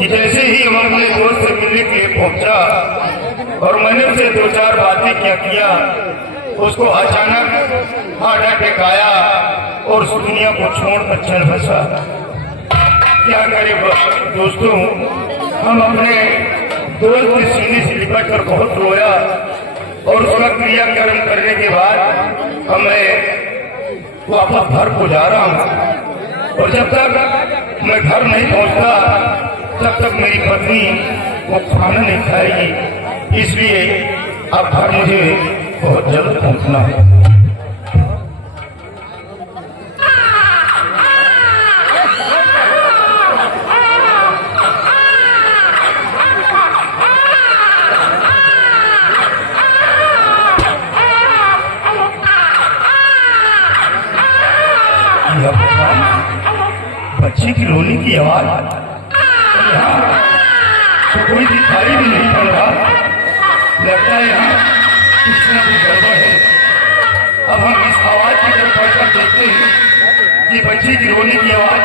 कि जैसे ही हम अपने दोस्त से मिलने के लिए पहुंचा और मैंने उसे दो चार बातें क्या किया, उसको अचानक हार्ट अटैक आया और उस दुनिया को छोड़कर चल बसा। क्या करे दोस्तों, हम अपने दोस्त के सीने से लिपट कर बहुत रोया और उसका क्रियाकर्म करने के बाद हमें वापस घर को जा रहा हूँ और जब तक मैं घर नहीं पहुँचता तब तक मेरी पत्नी वो खाना नहीं खाएगी, इसलिए अब घर मुझे बहुत जल्द पहुँचना है। बच्चे की रोने की आवाज यहाँ तो कोई दिखाई भी नहीं पड़ रहा, लगता है यहाँ कुछ न कुछ गड़बड़ है। अब हम इस आवाज की तरफ बढ़कर देखते हैं कि बच्चे की रोने की आवाज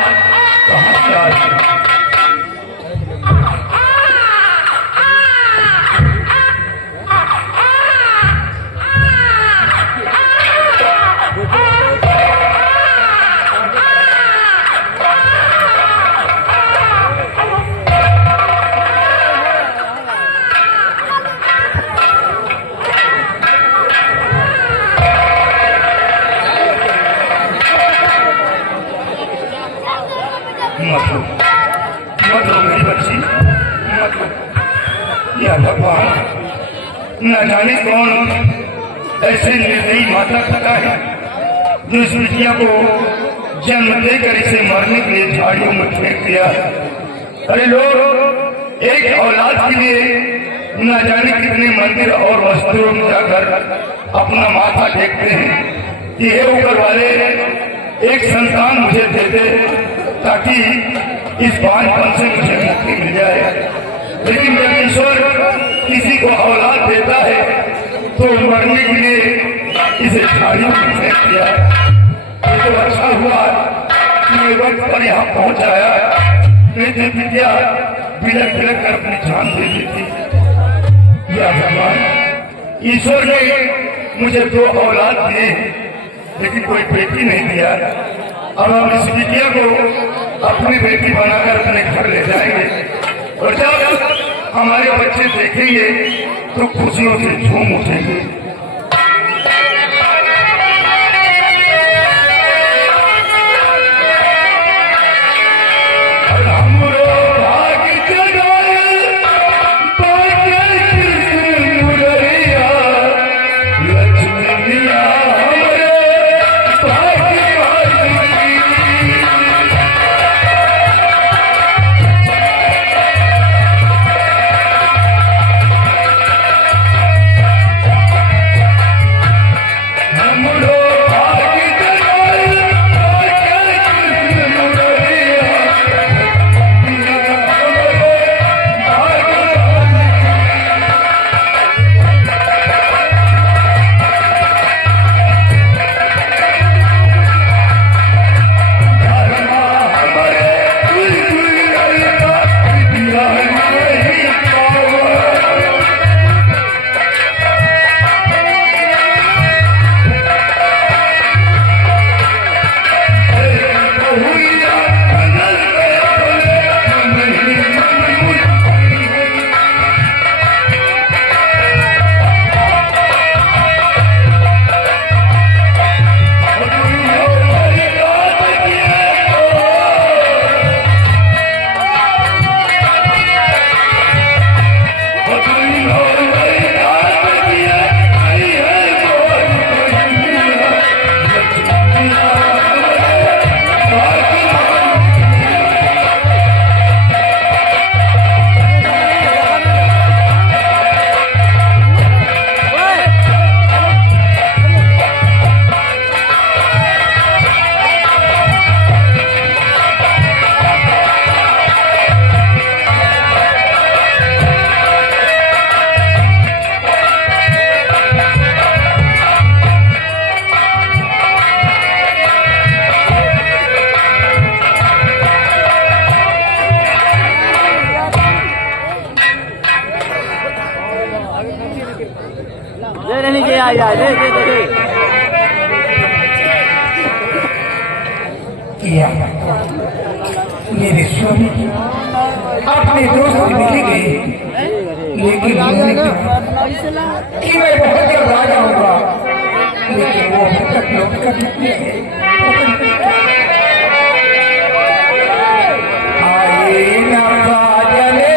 कहाँ से आ रही है। न जाने कौन ऐसे निर्दयी माता पिता है जो इस बिटिया को जन्म देकर इसे मरने के लिए झाड़ियों में फेंक दिया। अरे लोग एक औलाद के लिए न जाने कितने मंदिर और मस्जिदों में जाकर अपना माथा टेकते हैं कि हे ऊपर वाले एक संतान मुझे दे दे ताकि इस बांझपन से मुझे मुक्ति मिल जाए। लेकिन जब ईश्वर किसी को औलाद देता है तो मरने के लिए इसे झाड़ियों में फेंक दिया। ये तो अच्छा हुआ कि मैं वक्त पर यहाँ पहुँच आया, नहीं विद्या बिलक बिलक कर अपनी जान दे देती। या भगवान, ईश्वर ने मुझे दो औलाद दिए लेकिन कोई बेटी नहीं दिया। अब हम इस बिटिया को अपनी बेटी बनाकर अपने घर ले जाएंगे और जब हमारे बच्चे देखेंगे तो खुशियों से झूम उठेंगे। या ले ले ले किया मेरे स्वामी अपने दोस्त मिले गए, लेकिन कि मैं बहुत जल्द आ जाऊंगा, लेकिन वो अभी तक लौट कर निकले आए न काजले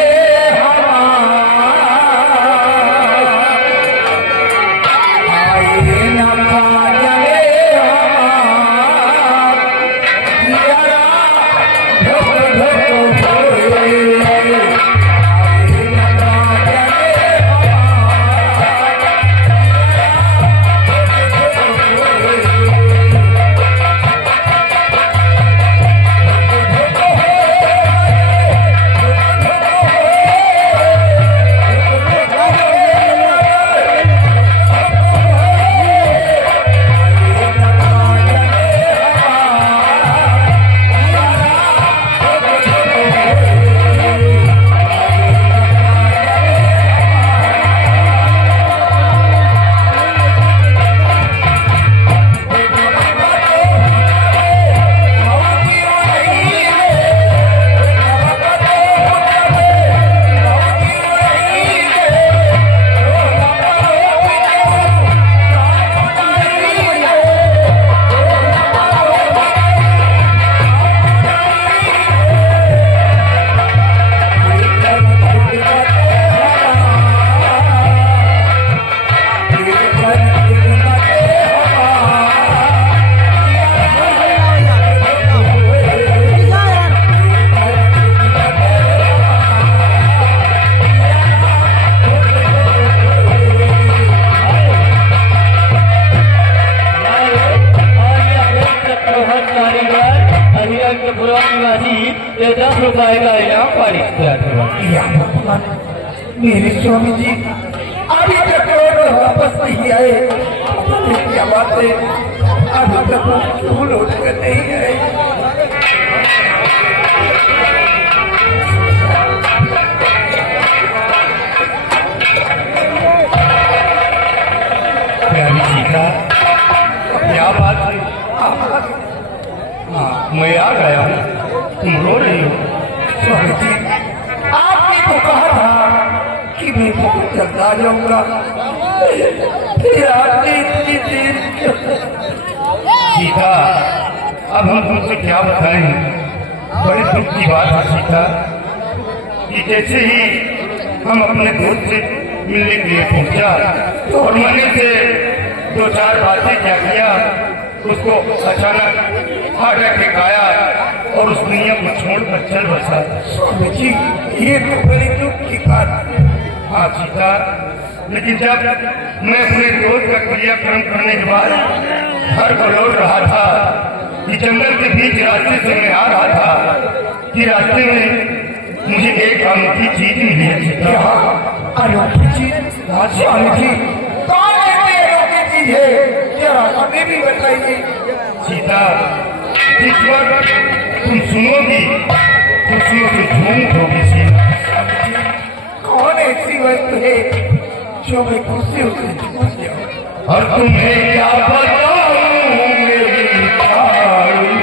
मेरे स्वामी जी अभी तक वापस नहीं आए, क्या बात है, अभी तक क्यों लौट कर नहीं आए? क्या बात है? हाँ, मैं आ गया हूँ, तुम रो रही हो। स्वामी जी आपने तो कहा था कि मैं बहुत जल्द आ जाऊंगा, फिर आपने इतनी देर सीता, अब हम तुमसे क्या बताएं, बड़े दुख की बात है सीता कि जैसे ही हम अपने दोस्त से मिलने के लिए पहुंचा तो मैंने से दो चार बातें क्या किया, उसको अचानक हार्ट अटैक आया और उस दुनिया को छोड़कर चल बसा। स्वामी जी ये तो बड़ी दुख की बात है। हाँ सीता, लेकिन जब मैं अपने दोस्त का क्रियाक्रम करने के बाद घर को लौट रहा था कि जंगल के बीच रास्ते से मैं आ रहा था कि रास्ते में मुझे एक अनोखी चीज मिली है सीता। अनोखी चीज? हाँ स्वामी जी, कौन ऐसी अनोखी चीज है, जरा हमें भी बताइए। सीता, जिस वक्त तुम सुनोगी तो झूम होगी सीता। कौन ऐसी वस्तु है जो मैं खुशी होकर झूम जाऊं? और तुम्हें क्या बताऊं मेरी प्यारी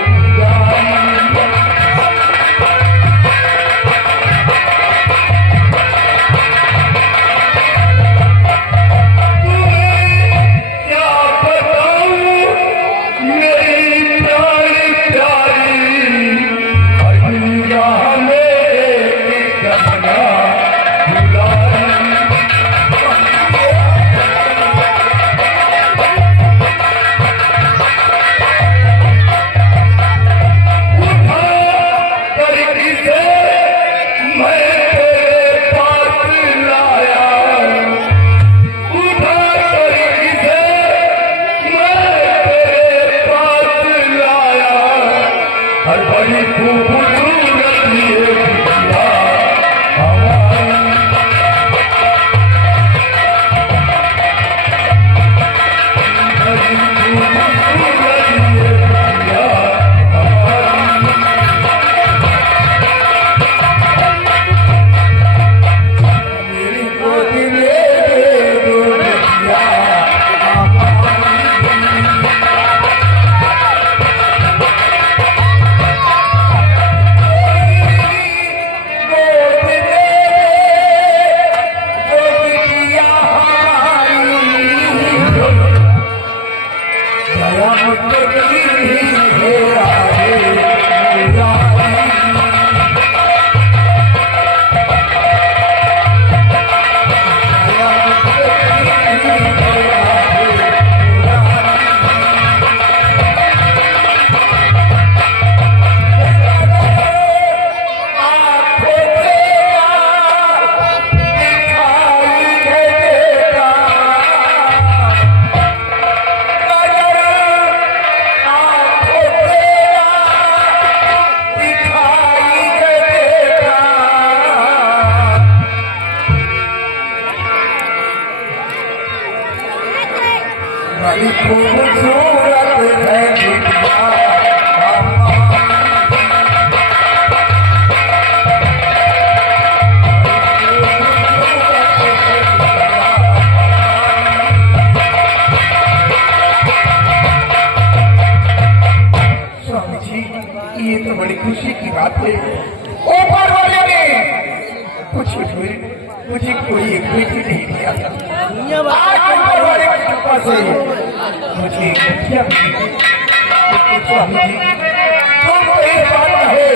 कोई एक बेटी नहीं दिया। आज ऊपर वाले की कृपा से मुझे एक बेटियां मिली। स्वामी जी, तुम एक बात है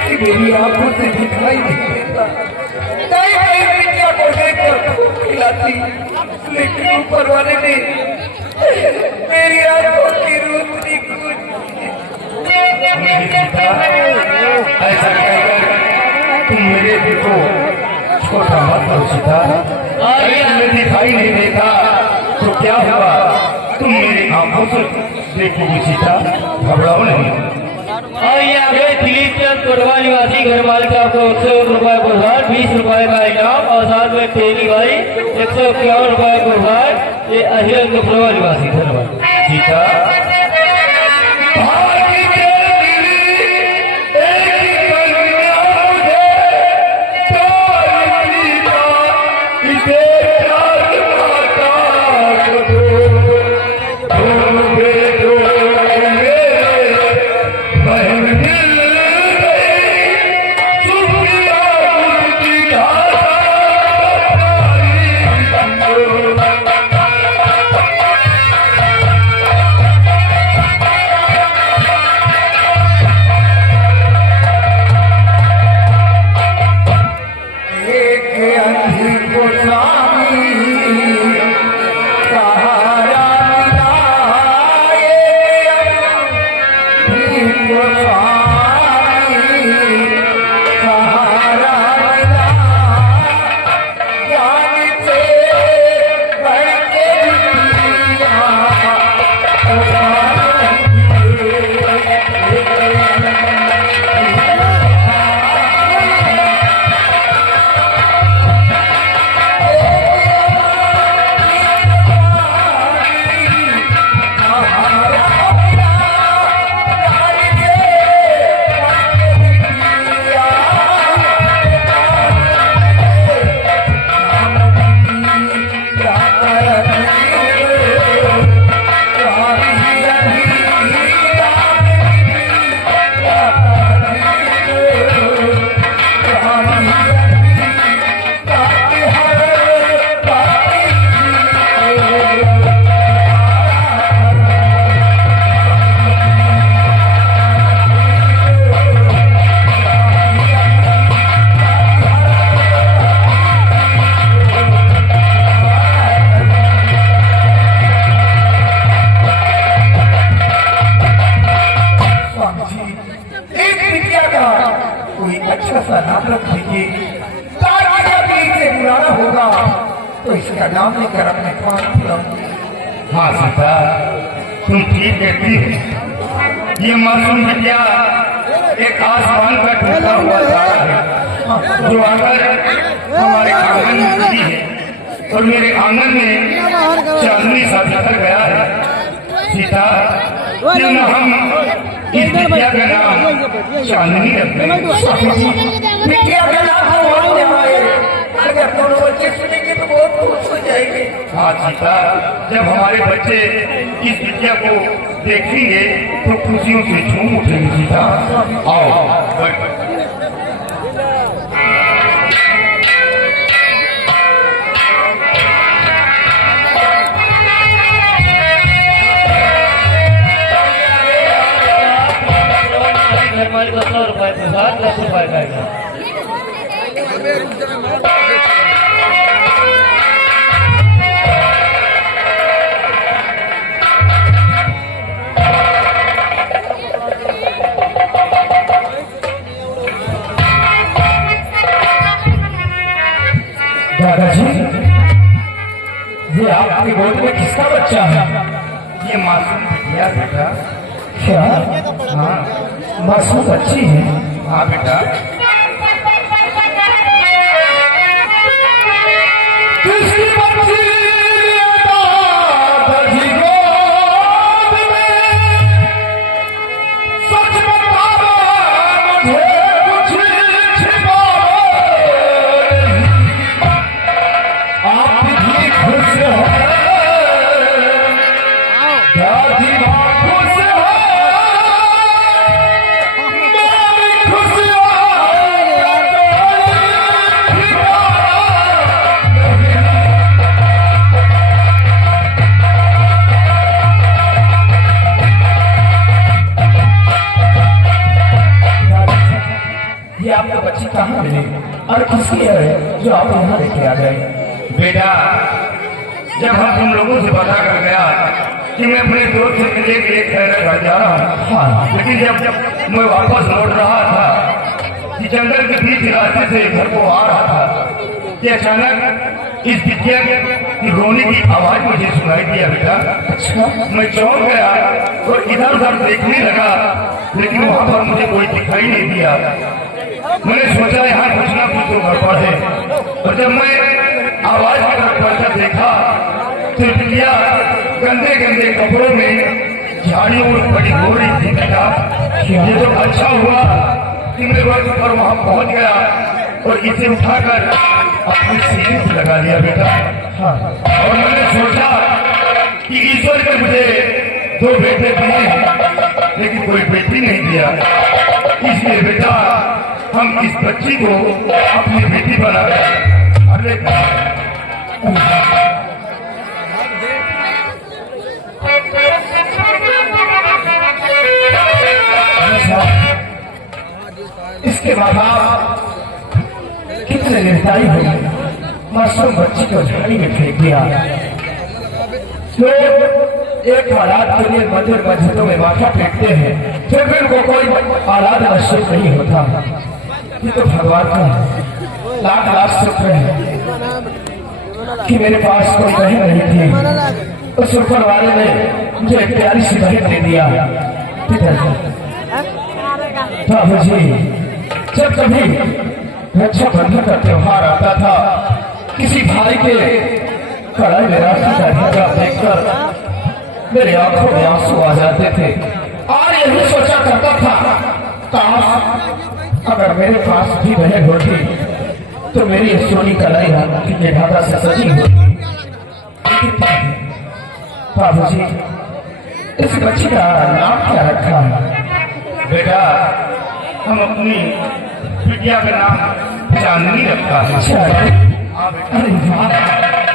कि मेरी आंखों से दिखाई नहीं देता। कई कई बेटियां को देखकर खिलाती, लेकिन ऊपर वाले ने मेरी आंखों की रोशनी को ऐसा कहकर तुम मेरे दिल को छोटा मत करो सीता। तुम्हें दिखाई नहीं देता तो क्या हुआ, तुम मेरी आंखों से देखोगी सीता, घबराओ नहीं। और ये आगे दिलीप चंद कोटवा निवासी घर मालिका को 100 रुपए पुरस्कार, 20 रुपए का इनाम और साथ में तेली भाई 151 रुपए पुरस्कार। ये अहिल कोटवा निवासी धन्यवाद। सीता अच्छा सा नाम रख दीजिए, ताकि जब इसे बुलाना होगा तो इसका नाम लेकर अपने पास बुलाऊंगी। हाँ सीता, तुम ठीक कहती हो। ये मासूम बिटिया एक आसमान पर टूटा हुआ तारा है जो आकर हमारे आंगन में गिरी है और मेरे आंगन में चांदनी सा निकल गया है। सीता, क्यों न हम इस बिटिया का नाम चांदनी रखते हैं। बिटिया का नाम अगर दोनों बच्चे सुनेंगे तो बहुत खुश हो जाएंगे। हाँ सीता, जब हमारे बच्चे इस बिटिया को देखेंगे तो खुशियों से झूम उठेंगे। सीता आओ। हमारे 100 रुपए के साथ 10 रुपए का दादाजी, ये आपकी गोद में किसका बच्चा है? ये मासूम बिटिया बेटा। क्या? हाँ, मासूम बच्ची है। हाँ बेटा। किसकी बच्ची दादाजी गोद में? सच बताओ मुझे, कुछ छिपाओ नहीं। आप भी खुश हैं, दादी माँ खुश है, माँ भी खुश है। बच्ची कहाँ मिली और किसकी है जो आप यहाँ लेके आ गए? बेटा, जब हम तुम लोगों से पता कर गया कि मैं अपने दोस्त से मिलने के लिए खैर घर जा रहा हूँ, हाँ, लेकिन जब मैं वापस लौट रहा था कि जंगल के बीच रास्ते से घर को आ रहा था कि अचानक इस बिटिया की रोने की आवाज मुझे सुनाई दिया। बेटा, अच्छा, मैं चौंक गया और इधर उधर देखने लगा, लेकिन वहां पर मुझे कोई दिखाई नहीं दिया। मैंने सोचा यहाँ कुछ ना कुछ तो गड़बड़ है, और जब मैं आवाज की तरफ बढ़कर देखा तो बिटिया गंदे गंदे कपड़ों में झाड़ियों में बड़ी हो रही थी। बेटा, ये तो अच्छा हुआ कि मैं वक्त पर वहां पहुंच गया और इसे उठाकर अपने सीने से लगा लिया। बेटा, हाँ, और मैंने सोचा कि ईश्वर ने मुझे 2 बेटे दिए हैं, लेकिन कोई बेटी नहीं दिया। इसलिए बेटा, हम इस बच्ची को अपनी बेटी बना अरे इसके बाद आप कितने निर्दयी हुए, मासूम बच्ची को झाड़ी में फेंक दिया। लोग एक औलाद के लिए मंदिर मस्जिदों में माथा फेंकते हैं, फिर भी उनको कोई औलाद नसीब नहीं होता। ये तो भगवान का लाख लाख शुक्र है कि मेरे पास कोई बहन नहीं थी। उस ऊपर वाले ने मुझे एक प्यारी सी बहन दे दिया। बाबू जी, जब कभी रक्षाबंधन का त्योहार आता था, किसी भाई के कड़ाई में राखी का धागा देखकर मेरे आंखों में आंसू आ जाते थे और यही सोचा करता था, काश अगर मेरे पास भी बहन होती तो मेरी सोनी कलाई राखी के धागा से सजी होती। बाबू जी, इस बच्ची का नाम क्या रखा है? बेटा, हम अपनी बिटिया का नाम चांदनी रखा है। अच्छा, अरे वाह,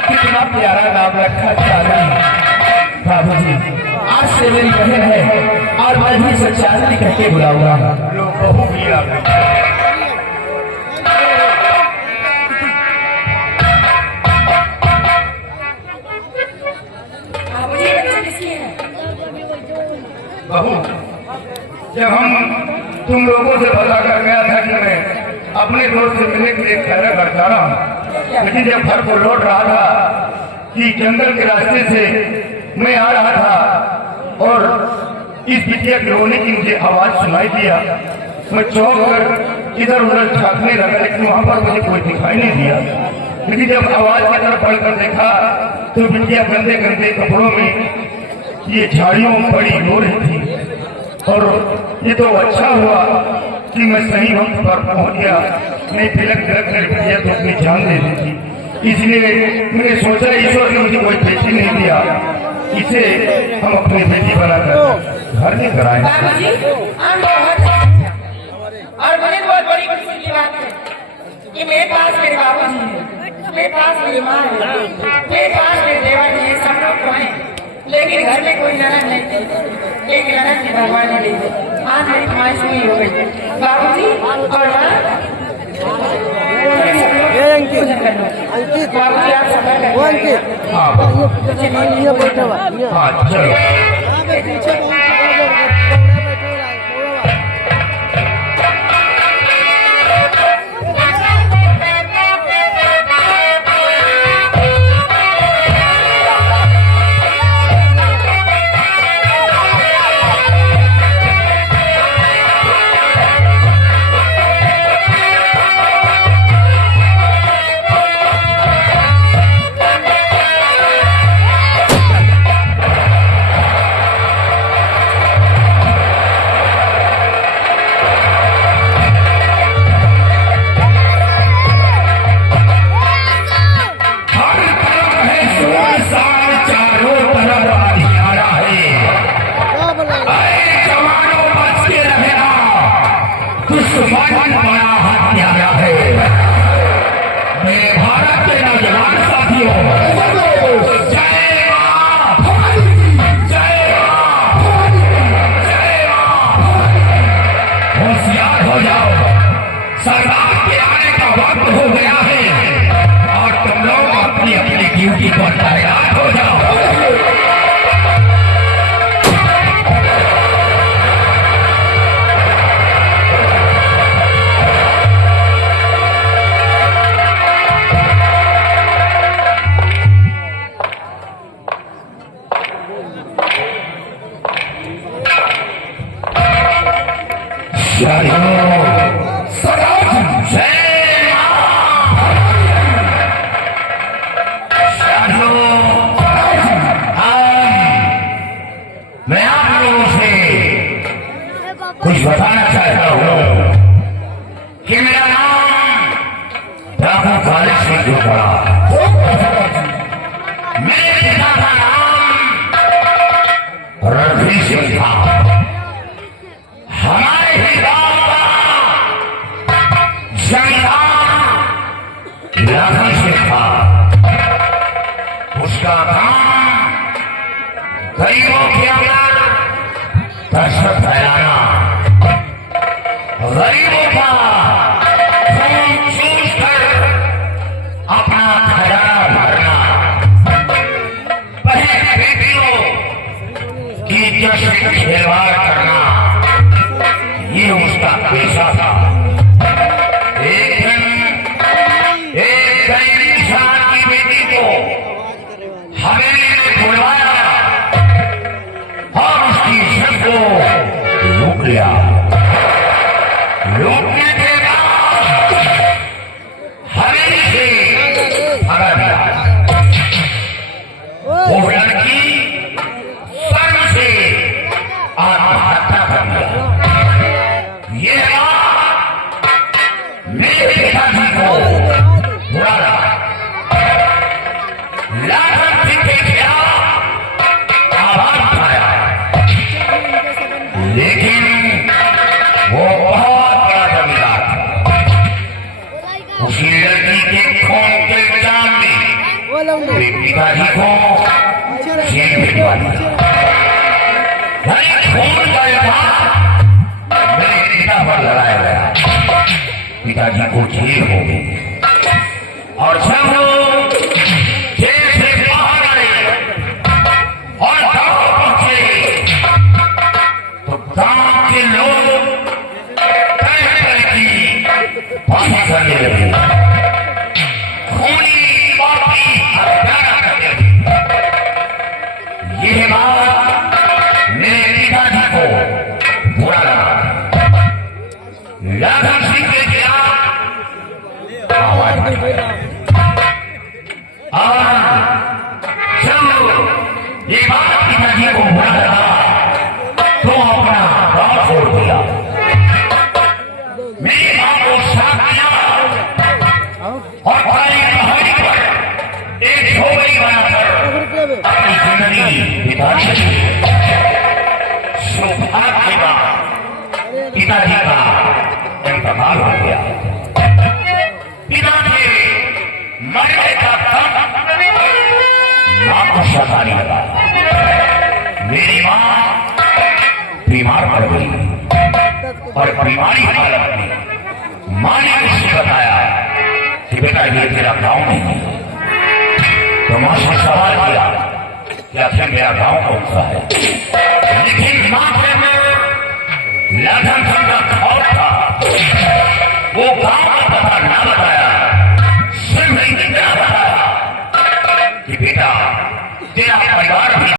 कितना प्यारा नाम रखा चांदनी। बाबू जी, आज से मेरी बहन है और मैं भी इसे चांदनी कह के बुलाऊंगा। लोग बहू भी आ गए। बहू, जब हम तुम लोगों से पता कर गया था कि मैं अपने दोस्त से मिलने के लिए खैरा घर जा रहा हूँ, लेकिन जब घर को लौट रहा था कि जंगल के रास्ते से मैं आ रहा था और इस बिटिया के रोने की मुझे आवाज सुनाई दिया। मैं चौंक कर इधर उधर झांकने लगा, लेकिन वहां पर मुझे कोई दिखाई नहीं दिया। लेकिन जब आवाज की तरफ बढ़कर देखा तो बिटिया गंदे गंदे कपड़ों में ये झाड़ियों में पड़ी हो रही थी। और ये तो अच्छा हुआ कि मैं सही वक्त पर पहुंच गया, नहीं तिलक तिलक कर बिटिया तो अपनी जान दे दी थी। इसलिए मैंने सोचा ईश्वर ने मुझे कोई बेटी नहीं दिया, इसे हम अपनी बेटी बनाकर घर लेकर आए। और मुझे बहुत बड़ी खुशी की बात है कि मेरे पास मेरे बाबू जी है, मेरे पास मेरी माँ है, मेरे पास मेरे देवर जी है, सब लोग तो हैं, लेकिन घर में कोई ननद नहीं थी। एक ननद की भगवान ने दी थी। आज मेरी ख्वाहिश हुई हो गई। बाबू जी और बाबू जी आप सफर कर हाँ चलो। के आने का वक्त हो गया है और तुम लोग अपनी अपनी ड्यूटी पर तैयार हो जाओ। मैं आप लोगों से कुछ बताना चाहता हूँ कि मेरा नाम डाकू खालिद सिंह पड़ा। मेरे पिता का नाम रणधीर सिंह था। हमारे ही गांव का जमींदार लखन सिंह था। उसका काम गरीबों के अंदर दहशत फैलाना, गरीबों का खून चूस कर अपना खजाना भरना, बहन बेटियों की इज्जत से खिलवाड़ करना, ये उसका पेशा था। एक दिन एक गरीब इंसान की बेटी को हवेली में बुलवाया और उसकी इज्जत को लूट लिया। लूटने के बाद हवेली से भगा दिया। वो लड़की शर्म से आत्महत्या कर लिया। ये बात मेरे पिताजी को बुरा लगा। लाखन सिंह के खिलाफ आवाज उठाया, लेकिन वो बहुत बड़ा जमींदार था। उसी लड़की के खून के इल्जाम में मेरे पिताजी को जेल भिजवा दिया। खून का इल्जाम मेरे पिता पर लगाया गया। पिताजी को जेल हो गई और सब लोग जेल से बाहर आए और गांव पहुंचे तो गांव के लोग तरह की बातें करने लगे, खूनी पापी हत्या करने लगे। यह बात मेरे पिताजी को बुरा लगा। लखन सिंह के खिलाफ आवाज उठाया और जब ये बात पिताजी को बुरा लगा तो अपना गांव छोड़ दिया। मेरी मां को साथ दिया और काली पहाड़ी पर एक झोपड़ी बनाकर अपनी जिंदगी बिताने लगी। सौभाग्य के बाद पिताजी का इंतकाल हो गया। पिता के मरने का दम मां को सताने लगा। मेरी मां बीमार पड़ गई और बीमारी हालत में मां ने मुझसे बताया कि बेटा ये तेरा गांव नहीं है। तो मां से सवाल किया कि आखिर मेरा गांव कौन सा है।